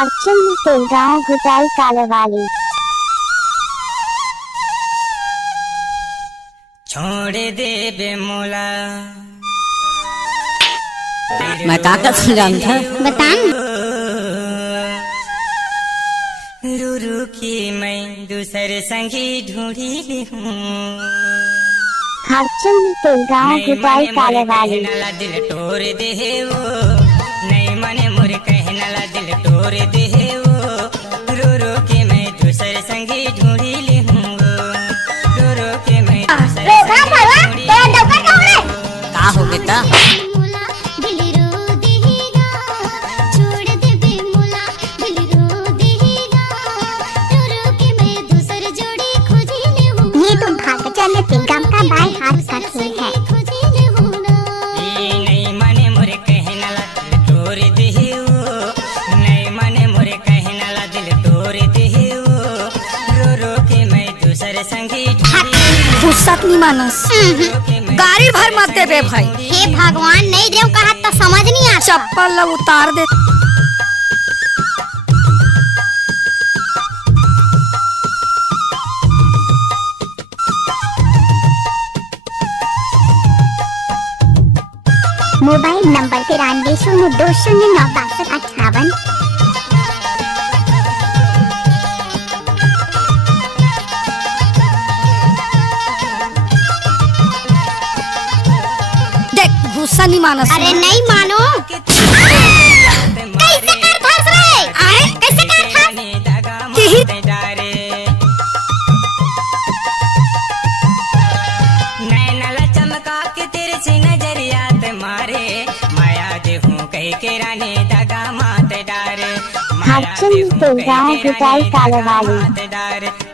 भागचंद के गाँव घुटाई कालवाली। छोड़ दे बेमोला मैं काका से जानता बता रूरू की मैं दूसरे संगी ढूंढी ली हूँ। भागचंद के गाँव घुटाई कालवाली। दिल तोड़ दे वो नहीं मने मुर कहना ला दिल तोड़ दे वो रूरू की मैं दूसरे संगी ढूंढी ली हूँ। रूरू की मैं दूसरे संगी का हो बेटा गम का बाएं हाथ का खेल है। नहीं मने मुरे कहना ला दिल तोड़ दे वो नहीं मने मुरे कहना ला दिल तोड़ दे वो रो रो के मैं दूसरे संगी फुर्सत नहीं मानस गाड़ी भर मत दे बे भाई। हे भगवान नहीं देव कहा तो समझ नहीं आता। चप्पल ला उतार दे। Mobile number 9302096258। देख गुस्सा नहीं मानस। अरे नहीं मानो कैसे कर फंस रहे आए कैसे कर फंस यही नैनला चमका के तेरे से नजरिया मारे माया देखूं कहीं के रानी दगा मात डारे भागचंद के गाँव घुटाई कालवाली।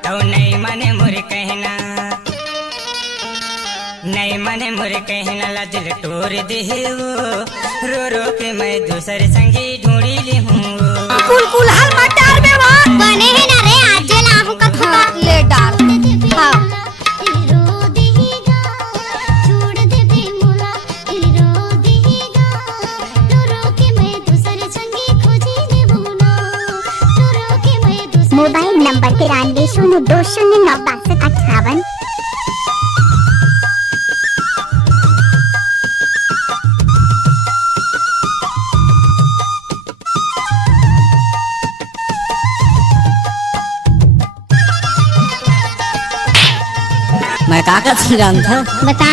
तो नहीं मने मुर कहना नहीं मने मुर कहना ला दिल तोड़ दे वो रो रो के मैं दूसरे संगी ढूंढी ली हूँ। कुल कुल हल मत डाल बे वहाँ बने है ना रे आज लाहू का हाँ, ले डाल हाँ। Mobile number 9302096258। मैं काका से जानता बता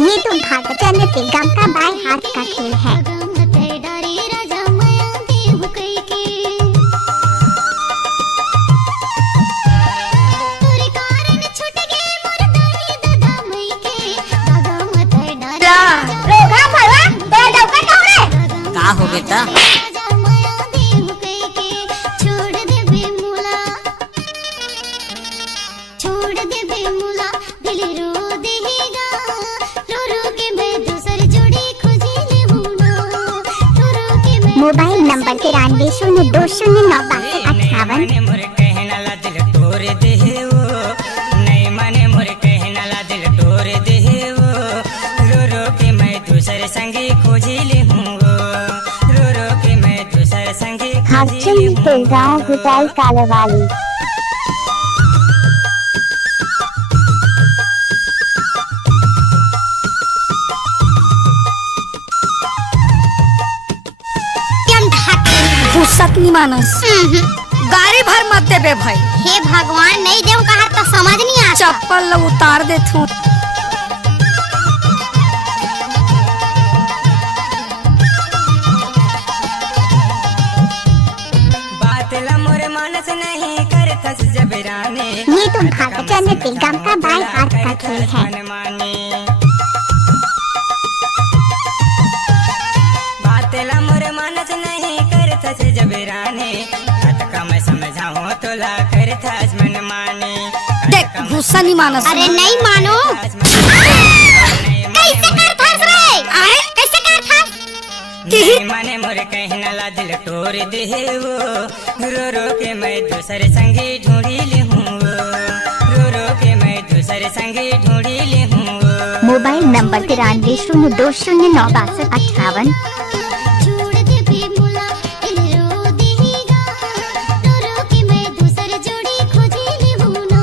ये तो भागचंद के गम का बाएं हाथ का खेल है। का हो बेटा मोबाइल नंबर 9302096258। मुर कहना ला दिल तोड़ दे वो नहीं मने मुर कहना ला दिल तोड़ दे वो रो रो के मैं दूसरे संगी खोजी ली हूँ। रो रो के मैं दूसरे संगी भागचंद के गाँव घुटाई कालवाली। फुर्सत नहीं मानस गाड़ी भर मत दे बे भाई। हे भगवान नहीं देव कहा तो समझ नहीं आता। चप्पल ला उतार दे तू। बात ला मोर मानस नहीं कर कस जबराने ये तो भागचंद के गम का बाएं हाथ का खेल है। बात ला मोर मानस नहीं कर कस जबराने का मैं समझाऊं तो ला कर थास मन माने। देख गुस्सा नहीं मानस। अरे नहीं मानो कैसे कर फंस रहे आए कैसे कर फंस नहीं मने मुर कहना ला दिल तोड़ दे वो रो रो के मैं दूसरे संगी ढूंढी ली हूँ। दूसरे संगे ढूंढी ले हूँ। Mobile number 9302096258। छोड़ दे बेमुला दिल रो देगा, रो रो के मैं दूसर जोड़ी खोजी ले हूँ ना,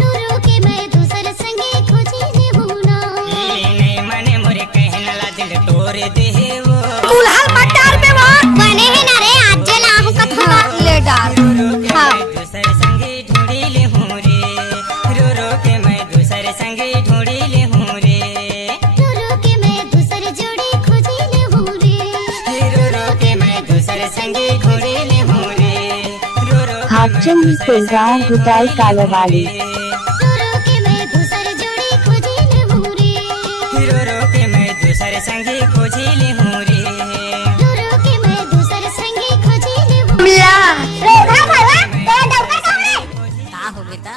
रो रो के मैं दूसर संगे खोजी ले हूँ ना। ये नहीं मने मोरे कहना ला दिल तोड़ दे वो। कुल्हाड़ मटार पे वो बने है ना रे आज जला हूँ कथवा ले डाल। हाँ दूसरे संगे ढूंढी ले हूँ रे, रो रो के मैं दूसरे संगे ढूंढी ले हूँ रे, रो रो के मैं दूसर जोड़ी खोजी ले हूँ रे, रो रो के मैं दूसरे संगे ढूंढी ले हूँ रे, रो रो के हाटचंदी पेलगांव गुटाई कालावाड़ी। रो रो के मैं दूसर जोड़ी खोजी ले हूँ रे, रो रो के मैं दूसरे संगे खोजी ले हूँ रे। रो रो के मैं दूसर संगे खोजी ले हूँ। मिला रे भाई भाई तेरा डॉक्टर साहब रे का हो बेटा